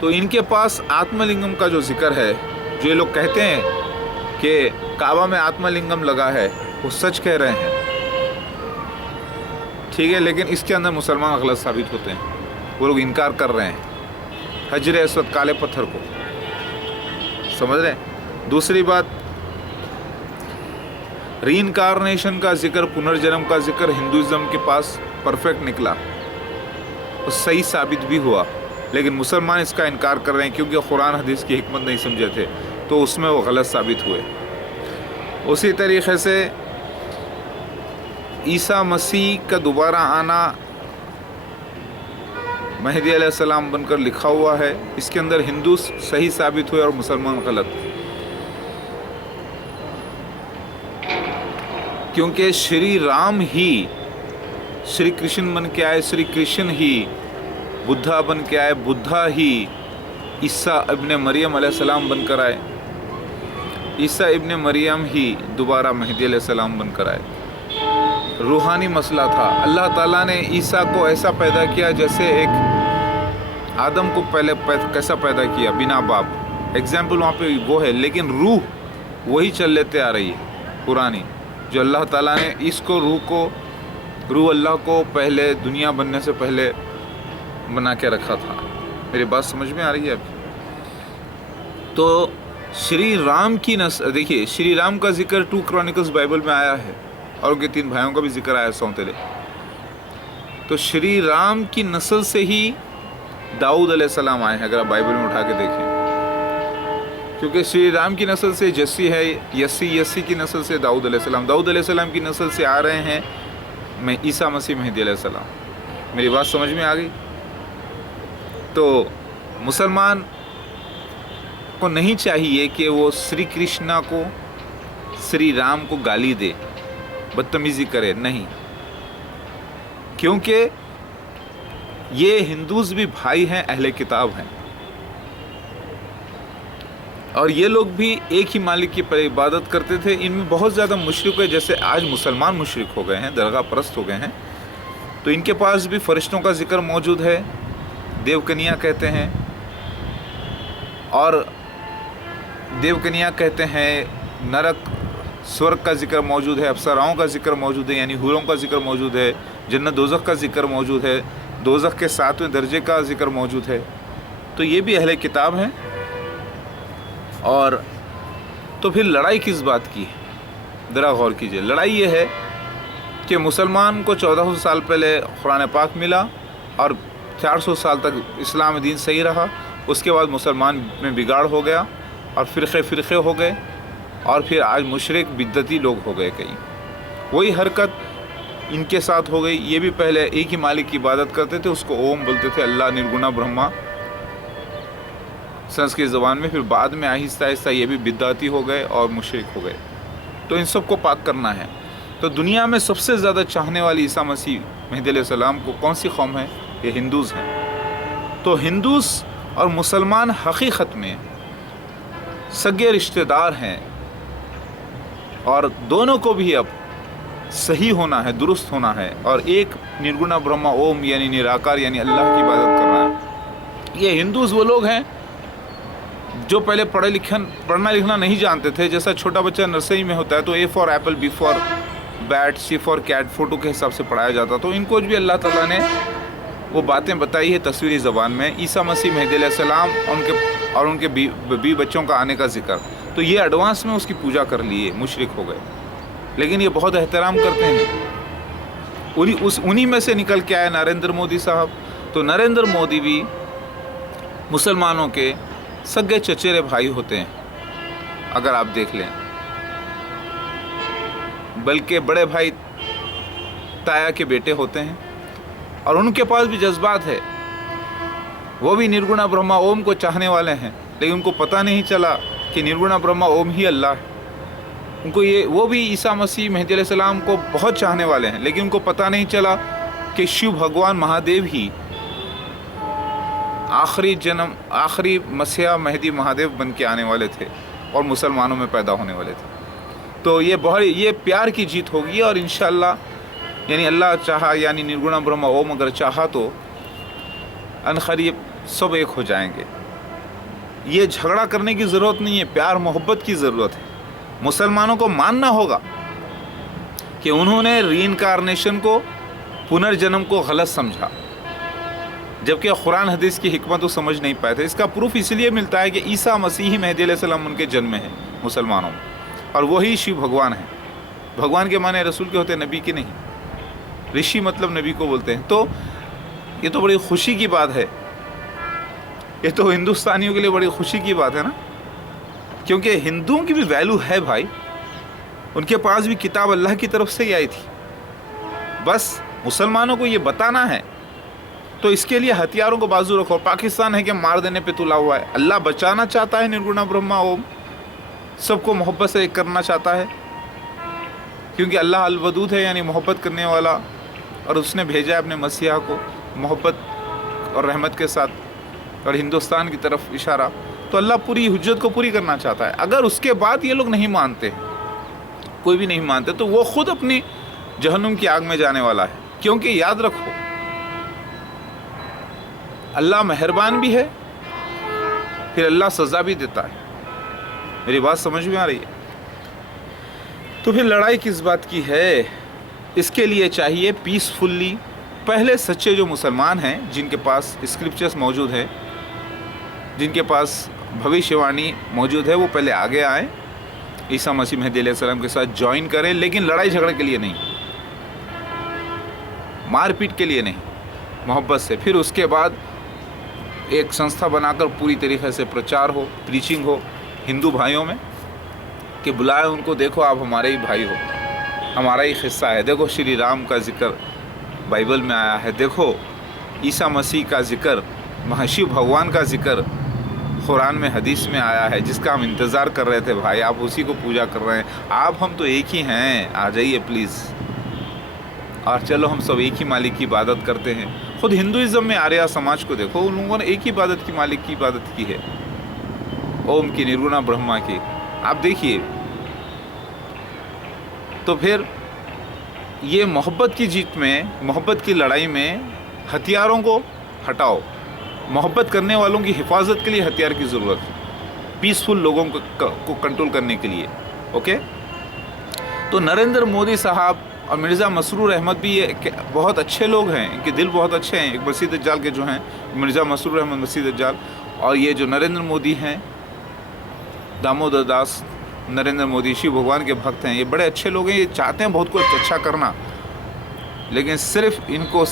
تو ان کے پاس آتم لنگم کا جو ذکر ہے، جو یہ لوگ کہتے ہیں کہ کعبہ میں آتم لنگم لگا ہے، وہ سچ کہہ رہے ہیں، ٹھیک ہے، لیکن اس کے اندر مسلمان غلط ثابت ہوتے ہیں، وہ لوگ انکار کر رہے ہیں حجر اسود کالے پتھر کو، سمجھ رہے ہیں۔ دوسری بات، ری انکارنیشن کا ذکر، پنرجنم کا ذکر ہندوازم کے پاس پرفیکٹ نکلا، وہ صحیح ثابت بھی ہوا، لیکن مسلمان اس کا انکار کر رہے ہیں کیونکہ قرآن حدیث کی حکمت نہیں سمجھے تھے، تو اس میں وہ غلط ثابت ہوئے۔ اسی طریقے سے عیسیٰ مسیح کا دوبارہ آنا مہدی علیہ السلام بن کر لکھا ہوا ہے، اس کے اندر ہندو صحیح ثابت ہوئے اور مسلمان غلط، کیونکہ شری رام ہی شری کرشن بن کے آئے، شری کرشن ہی بدھا بن کے آئے، بدھا ہی عیسیٰ ابن مریم علیہ السلام بن کر آئے، عیسیٰ ابن مریم ہی دوبارہ مہدی علیہ السلام بن کر آئے۔ روحانی مسئلہ تھا، اللہ تعالیٰ نے عیسیٰ کو ایسا پیدا کیا جیسے ایک آدم کو پہلے کیسا پیدا کیا بنا باپ، ایگزامپل وہاں پہ وہ ہے، لیکن روح وہی چل لیتے آ رہی ہے پرانی، جو اللہ تعالیٰ نے اس کو روح اللہ کو پہلے دنیا بننے سے پہلے بنا کے رکھا تھا۔ میری بات سمجھ میں آ رہی ہے ابھی؟ تو شری رام کی نسل، دیکھیے شری رام کا ذکر 2 کرونیکلز بائبل میں آیا ہے، اور ان کے 3 بھائیوں کا بھی ذکر آیا ہے سونتلے۔ تو شری رام کی نسل سے ہی داؤد علیہ السلام آئے ہیں، اگر آپ بائبل میں اٹھا کے دیکھیں، کیونکہ شری رام کی نسل سے جسی ہے، یسی کی نسل سے داؤد علیہ السلام، داؤد علیہ السلام کی نسل سے آ رہے ہیں عیسیٰ مسیح مہدی علیہ السلام۔ میری بات سمجھ میں آ گئی؟ تو مسلمان کو نہیں چاہیے کہ وہ شری کرشنا کو، شری رام کو گالی دے، بدتمیزی کرے، نہیں، کیونکہ یہ ہندوز بھی بھائی ہیں، اہل کتاب ہیں، اور یہ لوگ بھی ایک ہی مالک کی پر عبادت کرتے تھے۔ ان میں بہت زیادہ مشرک ہے، جیسے آج مسلمان مشرک ہو گئے ہیں، درگاہ پرست ہو گئے ہیں، تو ان کے پاس بھی فرشتوں کا ذکر موجود ہے، دیو کنیا کہتے ہیں، اور دیو کنیا کہتے ہیں، نرک سورگ کا ذکر موجود ہے، اپسراؤں کا ذکر موجود ہے، یعنی حوروں کا ذکر موجود ہے، جنت دوزخ کا ذکر موجود ہے، دوزخ کے 7ویں درجے کا ذکر موجود ہے، تو یہ بھی اہل کتاب ہیں۔ اور تو پھر لڑائی کس بات کی ہے؟ ذرا غور کیجئے، لڑائی یہ ہے کہ مسلمان کو 1400 سال پہلے قرآن پاک ملا، اور 400 سال تک اسلام دین صحیح رہا، اس کے بعد مسلمان میں بگاڑ ہو گیا، اور فرقے ہو گئے، اور پھر آج مشرک بدعتی لوگ ہو گئے کئی، وہی حرکت ان کے ساتھ ہو گئی۔ یہ بھی پہلے ایک ہی مالک کی عبادت کرتے تھے، اس کو اوم بولتے تھے، اللہ نرگنا برہما سنسکرت زبان میں، پھر بعد میں آہستہ آہستہ یہ بھی بدعتی ہو گئے اور مشرک ہو گئے، تو ان سب کو پاک کرنا ہے۔ تو دنیا میں سب سے زیادہ چاہنے والی عیسیٰ مسیح مہدی علیہ السلام کو کون سی قوم ہے؟ یہ ہندوز ہیں۔ تو ہندوز اور مسلمان حقیقت میں سگے رشتہ دار ہیں، اور دونوں کو بھی اب صحیح ہونا ہے، درست ہونا ہے، اور ایک نرگنا برہما اوم یعنی نراکار یعنی اللہ کی عبادت کرنا ہے۔ یہ ہندوز وہ لوگ ہیں جو پہلے پڑھنا لکھنا نہیں جانتے تھے، جیسا چھوٹا بچہ نرسری میں ہوتا ہے تو A for apple, B for bat, C for cat, photo کے حساب سے پڑھایا جاتا، تو ان کو بھی اللہ تعالیٰ نے وہ باتیں بتائی ہے تصویری زبان میں، عیسیٰ مسیح مہدی علیہ السلام اور ان کے بی بچوں کا آنے کا ذکر، تو یہ ایڈوانس میں اس کی پوجا کر لیے، مشرک ہو گئے، لیکن یہ بہت احترام کرتے ہیں۔ انہی میں سے نکل کے آئے نریندر مودی صاحب، تو نریندر مودی بھی مسلمانوں کے سگے چچیرے بھائی ہوتے ہیں، اگر آپ دیکھ لیں، بلکہ بڑے بھائی تایا کے بیٹے ہوتے ہیں، اور ان کے پاس بھی جذبات ہے، وہ بھی نرگنا برہما اوم کو چاہنے والے ہیں، لیکن ان کو پتہ نہیں چلا کہ نرگنا برہما اوم ہی اللہ ہے۔ ان کو وہ بھی عیسیٰ مسیح مہدی علیہ السلام کو بہت چاہنے والے ہیں، لیکن ان کو پتہ نہیں چلا کہ شیو بھگوان مہادیو ہی آخری مسیح مہدی مہادیو بن کے آنے والے تھے، اور مسلمانوں میں پیدا ہونے والے تھے۔ تو یہ پیار کی جیت ہوگی، اور انشاءاللہ یعنی اللہ چاہا، یعنی نرگنا برہما اوم اگر چاہا تو عنقریب سب ایک ہو جائیں گے۔ یہ جھگڑا کرنے کی ضرورت نہیں ہے، پیار محبت کی ضرورت ہے۔ مسلمانوں کو ماننا ہوگا کہ انہوں نے ری انکارنیشن کو، پنرجنم کو غلط سمجھا، جبکہ قرآن حدیث کی حکمت وہ سمجھ نہیں پائے تھے۔ اس کا پروف اس لیے ملتا ہے کہ عیسیٰ مسیح مہدی علیہ السلام ان کے جنم میں ہے مسلمانوں میں، اور وہی شیو بھگوان ہیں۔ بھگوان کے معنی رسول کے ہوتے ہیں، نبی کے نہیں۔ رشی مطلب نبی کو بولتے ہیں۔ تو یہ تو بڑی خوشی کی بات ہے، یہ تو ہندوستانیوں کے لیے بڑی خوشی کی بات ہے نا، کیونکہ ہندوؤں کی بھی ویلیو ہے بھائی، ان کے پاس بھی کتاب اللہ کی طرف سے ہی آئی تھی، بس مسلمانوں کو یہ بتانا ہے۔ تو اس کے لیے ہتھیاروں کو بازو رکھو۔ پاکستان ہے کہ مار دینے پہ تلا ہوا ہے، اللہ بچانا چاہتا ہے، نرگنا برہما اوم، سب کو محبت سے ایک کرنا چاہتا ہے، کیونکہ اللہ الودود ہے، یعنی محبت کرنے والا، اور اس نے بھیجا ہے اپنے مسیحا کو محبت اور رحمت کے ساتھ، اور ہندوستان کی طرف اشارہ۔ تو اللہ پوری حجت کو پوری کرنا چاہتا ہے۔ اگر اس کے بعد یہ لوگ نہیں مانتے، کوئی بھی نہیں مانتے، تو وہ خود اپنی جہنم کی آگ میں جانے والا ہے، کیونکہ یاد رکھو اللہ مہربان بھی ہے، پھر اللہ سزا بھی دیتا ہے۔ میری بات سمجھ میں آ رہی ہے؟ تو پھر لڑائی کس بات کی ہے؟ اس کے لیے چاہیے پیسفلی، پہلے سچے جو مسلمان ہیں، جن کے پاس اسکرپچرز موجود ہیں، جن کے پاس بھوشیہ وانی موجود ہے، وہ پہلے آگے آئیں، عیسیٰ مسیح مہدی علیہ السلام کے ساتھ جوائن کریں، لیکن لڑائی جھگڑے کے لیے نہیں، مار پیٹ کے لیے نہیں، محبت سے۔ پھر اس کے بعد ایک سنستھا بنا کر پوری طریقے سے پرچار ہو، پریچنگ ہو ہندو بھائیوں میں، کہ بلائے ان کو، دیکھو آپ ہمارے ہی بھائی ہو، ہمارا ہی حصہ ہے، دیکھو شری رام کا ذکر بائبل میں آیا ہے، دیکھو عیسیٰ مسیح کا ذکر، مہاشیو بھگوان کا ذکر قرآن میں حدیث میں آیا ہے، جس کا ہم انتظار کر رہے تھے بھائی، آپ اسی کو پوجا کر رہے ہیں۔ آپ ہم تو ایک ہی ہیں، آ جائیے پلیز، اور چلو ہم سب ایک ہی مالک کی عبادت کرتے ہیں۔ خود ہندوازم میں آریہ سماج کو دیکھو، ان لوگوں نے ایک ہی عبادت کی، مالک کی عبادت کی ہے، اوم کی، نرگنا برہما کی، آپ دیکھیے۔ تو پھر یہ محبت کی جیت میں، محبت کی لڑائی میں ہتھیاروں کو ہٹاؤ، محبت کرنے والوں کی حفاظت کے لیے ہتھیار کی ضرورت ہے، پیسفل لوگوں کو کنٹرول کرنے کے لیے، اوکے؟ تو نریندر مودی صاحب اور مرزا مسرور احمد بھی یہ بہت اچھے لوگ ہیں، ان کے دل بہت اچھے ہیں، ایک مسیح دجال کے جو ہیں مرزا مسرور احمد مسیح دجال، اور یہ جو نریندر مودی ہیں، دامودر داس نریندر مودی شیو بھگوان کے بھکت ہیں، یہ بڑے اچھے لوگ ہیں، یہ چاہتے ہیں بہت کچھ اچھا کرنا، لیکن صرف ان کو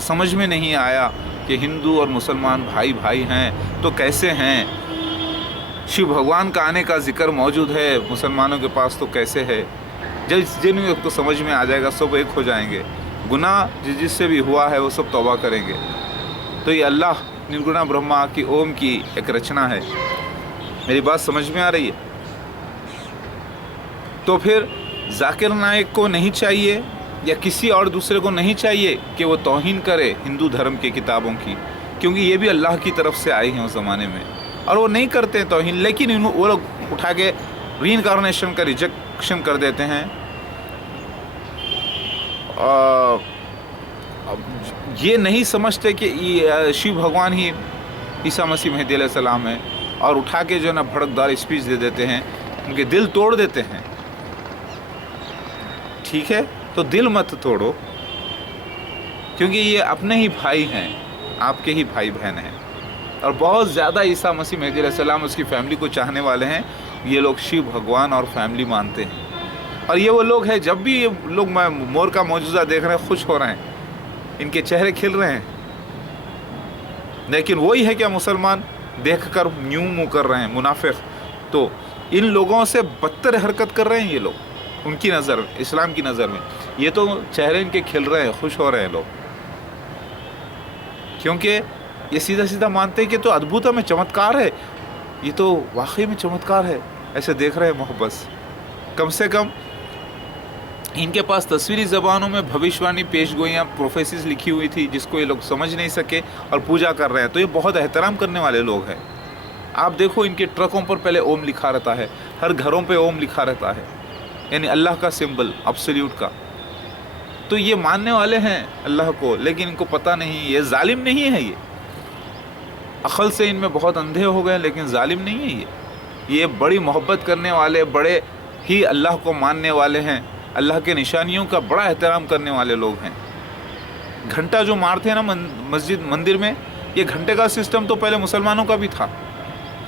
سمجھ میں نہیں آیا کہ ہندو اور مسلمان بھائی بھائی ہیں، تو کیسے ہیں؟ شیو بھگوان کا آنے کا ذکر موجود ہے مسلمانوں کے پاس، تو کیسے ہے؟ جن کو سمجھ میں آ جائے گا سب ایک ہو جائیں گے، گناہ جس سے بھی ہوا ہے وہ سب توبہ کریں گے۔ تو یہ اللہ نرگنا برہما کی اوم کی ایک رچنا ہے۔ میری بات سمجھ میں آ رہی ہے؟ تو پھر ذاکر نائک کو نہیں چاہیے یا کسی اور دوسرے کو نہیں چاہیے کہ وہ توہین کرے ہندو دھرم کی کتابوں کی، کیونکہ یہ بھی اللہ کی طرف سے آئی ہیں اس زمانے میں، اور وہ نہیں کرتے ہیں توہین، لیکن وہ لوگ اٹھا کے ری انکارنیشن کا ریجیکشن کر دیتے ہیں۔ یہ نہیں سمجھتے کہ شیو بھگوان ہی عیسیٰ مسیح مہدی علیہ السلام ہے، اور اٹھا کے جو ہے نا بھڑکدار اسپیچ دے دیتے ہیں، ان کے دل توڑ دیتے ہیں۔ ٹھیک ہے، تو دل مت توڑو، کیونکہ یہ اپنے ہی بھائی ہیں، آپ کے ہی بھائی بہن ہیں، اور بہت زیادہ عیسیٰ مسیح مہدی علیہ السلام اس کی فیملی کو چاہنے والے ہیں۔ یہ لوگ شیو بھگوان اور فیملی مانتے ہیں، اور یہ وہ لوگ ہیں، جب بھی یہ لوگ مور کا معجزہ دیکھ رہے ہیں خوش ہو رہے ہیں، ان کے چہرے کھل رہے ہیں، لیکن وہی ہے کہ مسلمان دیکھ کر نیوں منہ کر رہے ہیں، منافق۔ تو ان لوگوں سے بدتر حرکت کر رہے ہیں یہ لوگ، ان کی نظر، اسلام کی نظر میں۔ یہ تو چہرے ان کے کھل رہے ہیں، خوش ہو رہے ہیں لوگ، کیونکہ یہ سیدھا سیدھا مانتے ہیں کہ تو ادبھوتا میں چمتکار ہے، یہ تو واقعی میں چمتکار ہے، ایسے دیکھ رہے ہیں محبت سے۔ کم سے کم ان کے پاس تصویری زبانوں میں بھوشیہ پیش گوئیاں، پروفیسیز لکھی ہوئی تھی، جس کو یہ لوگ سمجھ نہیں سکے اور پوجا کر رہے ہیں، تو یہ بہت احترام کرنے والے لوگ ہیں۔ آپ دیکھو ان کے ٹرکوں پر پہلے اوم لکھا رہتا ہے، ہر گھروں پہ اوم لکھا رہتا ہے، یعنی اللہ کا سمبل، ابسلیوٹ کا۔ تو یہ ماننے والے ہیں اللہ کو، لیکن ان کو پتہ نہیں، یہ ظالم نہیں ہے یہ، عقل سے ان میں بہت اندھے ہو گئے، لیکن ظالم نہیں ہے یہ بڑی محبت کرنے والے، بڑے ہی اللہ کو ماننے والے ہیں، اللہ کے نشانیوں کا بڑا احترام کرنے والے لوگ ہیں۔ گھنٹہ جو مارتے ہیں نا مسجد مندر میں، یہ گھنٹے کا سسٹم تو پہلے مسلمانوں کا بھی تھا،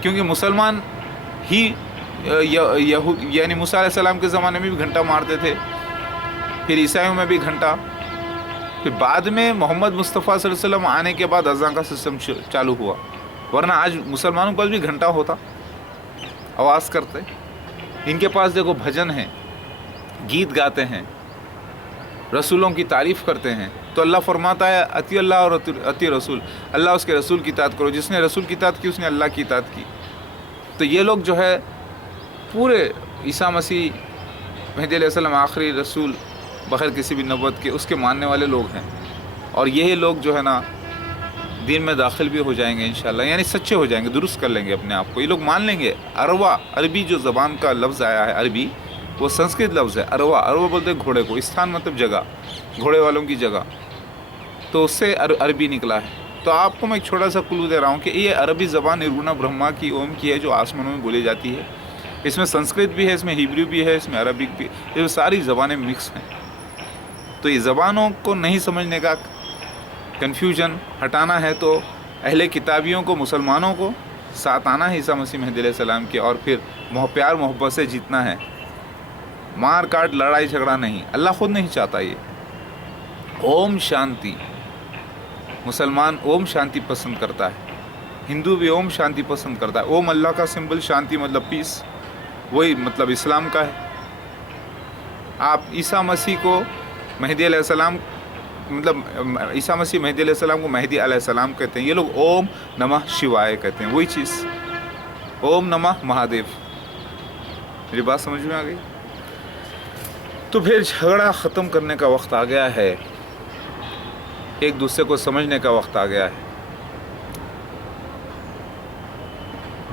کیونکہ مسلمان ہی یعنی موسیٰ علیہ السلام کے زمانے میں بھی گھنٹہ مارتے تھے، پھر عیسائیوں میں بھی گھنٹہ، پھر بعد میں محمد مصطفیٰ صلی اللہ علیہ وسلم آنے کے بعد اذان کا سسٹم چالو ہوا، ورنہ آج مسلمانوں کے پاس بھی گھنٹہ ہوتا، آواز کرتے۔ ان کے پاس دیکھو بھجن ہیں، گیت گاتے ہیں، رسولوں کی تعریف کرتے ہیں، تو اللہ فرماتا ہے اطیع اللہ اور اطیع رسول، اللہ اس کے رسول کی اطاعت کرو، جس نے رسول کی اطاعت کی اس نے اللہ کی اطاعت کی۔ تو یہ لوگ جو ہے پورے عیسیٰ مسیح مہدی علیہ السلام آخری رسول بغیر کسی بھی نبوت کے، اس کے ماننے والے لوگ ہیں، اور یہی لوگ جو ہے نا دین میں داخل بھی ہو جائیں گے انشاءاللہ، یعنی سچے ہو جائیں گے، درست کر لیں گے اپنے آپ کو، یہ لوگ مان لیں گے۔ اروا، عربی جو زبان کا لفظ آیا ہے عربی، وہ سنسکرت لفظ ہے اروا، اروا بولتے ہیں گھوڑے کو، استھان مطلب جگہ، گھوڑے والوں کی جگہ، تو اس سے عربی نکلا ہے۔ تو آپ کو میں ایک چھوٹا سا کلو دے رہا ہوں کہ یہ عربی زبان نرگنا برہما کی اوم کی ہے، جو آسمانوں میں بولی جاتی ہے، اس میں سنسکرت بھی ہے، اس میں ہیبریو بھی ہے، اس میں عربک بھی، یہ ساری زبانیں مکس ہیں۔ تو یہ زبانوں کو نہیں سمجھنے کا، کنفیوژن ہٹانا ہے تو اہل کتابیوں کو، مسلمانوں کو ساتھ آنا ہے عیسیٰ مسیح مہدی علیہ السلام کے، اور پھر پیار محبت سے جیتنا ہے، مار کاٹ لڑائی جھگڑا نہیں، اللہ خود نہیں چاہتا یہ۔ اوم شانتی، مسلمان اوم شانتی پسند کرتا ہے، ہندو بھی اوم شانتی پسند کرتا ہے۔ اوم اللہ کا سمبل، شانتی مطلب پیس، وہی مطلب اسلام کا ہے۔ آپ عیسیٰ مسیح کو مہدی علیہ السلام، مطلب عیسیٰ مسیح مہدی علیہ السلام کو مہدی علیہ السلام کہتے ہیں، یہ لوگ اوم نمہ شیوائے کہتے ہیں، وہی چیز، اوم نمہ مہادیو۔ میری بات سمجھ میں آ گئی؟ تو پھر جھگڑا ختم کرنے کا وقت آ گیا ہے، ایک دوسرے کو سمجھنے کا وقت آ گیا ہے۔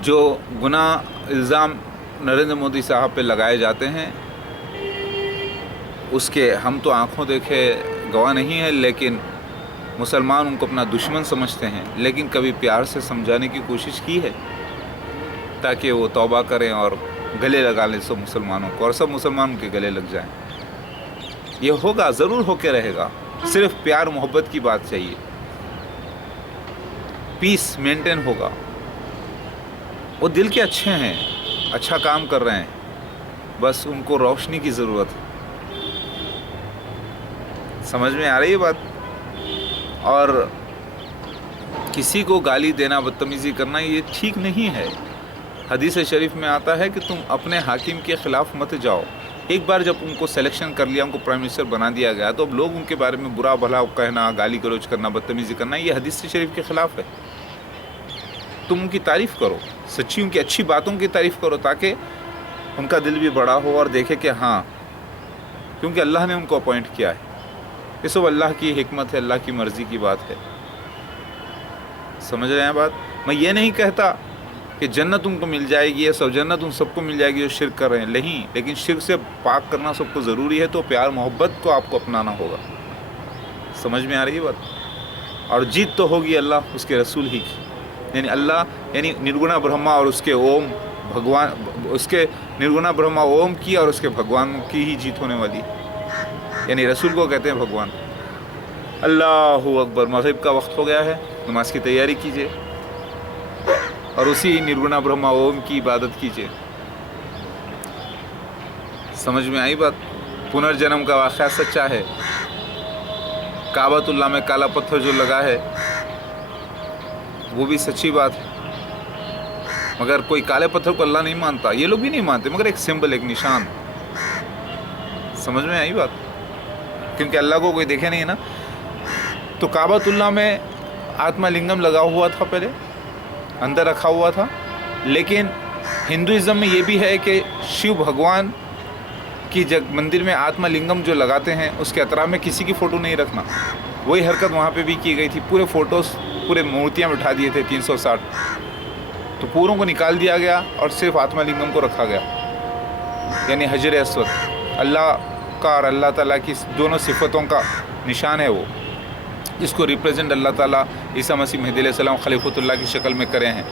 جو گناہ الزام نریندر مودی صاحب پہ لگائے جاتے ہیں، اس کے ہم تو آنکھوں دیکھے گواہ نہیں ہیں، لیکن مسلمان ان کو اپنا دشمن سمجھتے ہیں، لیکن کبھی پیار سے سمجھانے کی کوشش کی ہے تاکہ وہ توبہ کریں اور گلے لگا لیں سب مسلمانوں کو، اور سب مسلمان ان کے گلے لگ جائیں۔ یہ ہوگا، ضرور ہو کے رہے گا، صرف پیار محبت کی بات چاہیے، پیس مینٹین ہوگا۔ وہ دل کے اچھے ہیں، اچھا کام کر رہے ہیں، بس ان کو روشنی کی ضرورت ہے۔ سمجھ میں آ رہی ہے بات؟ اور کسی کو گالی دینا، بدتمیزی کرنا، یہ ٹھیک نہیں ہے۔ حدیث شریف میں آتا ہے کہ تم اپنے حاکم کے خلاف مت جاؤ۔ ایک بار جب ان کو سلیکشن کر لیا، ان کو پرائم منسٹر بنا دیا گیا، تو اب لوگ ان کے بارے میں برا بھلا کہنا، گالی گلوچ کرنا، بدتمیزی کرنا، یہ حدیث شریف کے خلاف ہے۔ تم ان کی تعریف کرو، سچی ان کی اچھی باتوں کی تعریف کرو، تاکہ ان کا دل بھی بڑا ہو اور دیکھے کہ ہاں، کیونکہ اللہ نے ان کو اپوائنٹ کیا ہے، یہ سب اللہ کی حکمت ہے، اللہ کی مرضی کی بات ہے۔ سمجھ رہے ہیں بات؟ میں یہ نہیں کہتا کہ جنت ان کو مل جائے گی، یہ سب جنت ان سب کو مل جائے گی جو شرک کر رہے ہیں، نہیں، لیکن شرک سے پاک کرنا سب کو ضروری ہے، تو پیار محبت کو آپ کو اپنانا ہوگا۔ سمجھ میں آ رہی ہے بات؟ اور جیت تو ہوگی اللہ، اس کے رسول ہی کی، یعنی اللہ، یعنی نرگنا برہما اور اس کے اوم بھگوان، اس کے نرگنا برہما اوم کی اور اس کے بھگوان کی ہی جیت ہونے والی، یعنی رسول کو کہتے ہیں بھگوان۔ اللہ اکبر، مغرب کا وقت ہو گیا ہے، نماز کی تیاری کیجیے اور اسی نرگنا برہما اوم کی عبادت کیجیے۔ سمجھ میں آئی بات؟ پنرجنم کا واقعہ سچا ہے، کعبۃ اللہ میں کالا پتھر جو لگا ہے وہ بھی سچی بات ہے، مگر کوئی کالے پتھر کو اللہ نہیں مانتا، یہ لوگ بھی نہیں مانتے، مگر ایک سمبل، ایک نشان۔ سمجھ میں آئی بات؟ کیونکہ اللہ کو کوئی دیکھے نہیں ہے نا۔ تو کعبۃ اللہ میں آتما لنگم لگا ہوا تھا، پہلے اندر رکھا ہوا تھا، لیکن ہندوازم میں یہ بھی ہے کہ شیو بھگوان کی مندر میں آتما لنگم جو لگاتے ہیں، اس کے اطراف میں کسی کی فوٹو نہیں رکھنا۔ وہی حرکت وہاں پہ بھی کی گئی تھی، پورے فوٹوز، پورے مورتیاں بٹھا دیے تھے 360، تو پوروں کو نکال دیا گیا اور صرف آتما لنگم کو رکھا گیا، یعنی حجر اسود اللہ کا اور اللہ تعالیٰ کی دونوں صفتوں کا نشان ہے وہ، جس کو ریپریزنٹ اللہ تعالیٰ عیسیٰ مسیح مہدی علیہ السلام خلیفۃ اللہ کی شکل میں کرے ہیں،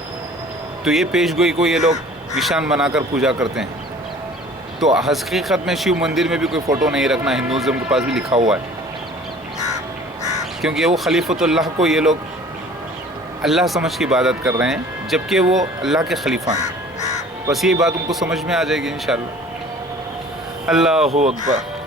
تو یہ پیش گوئی کو یہ لوگ نشان بنا کر پوجا کرتے ہیں۔ تو حقیقت میں شیو مندر میں بھی کوئی فوٹو نہیں رکھنا، ہندوازم کے پاس بھی لکھا ہوا ہے، کیونکہ وہ خلیفۃ اللہ کو یہ لوگ اللہ سمجھ کی عبادت کر رہے ہیں، جبکہ وہ اللہ کے خلیفہ ہیں۔ بس یہی بات ان کو سمجھ میں آ جائے گی انشاءاللہ۔ اللہ اکبر۔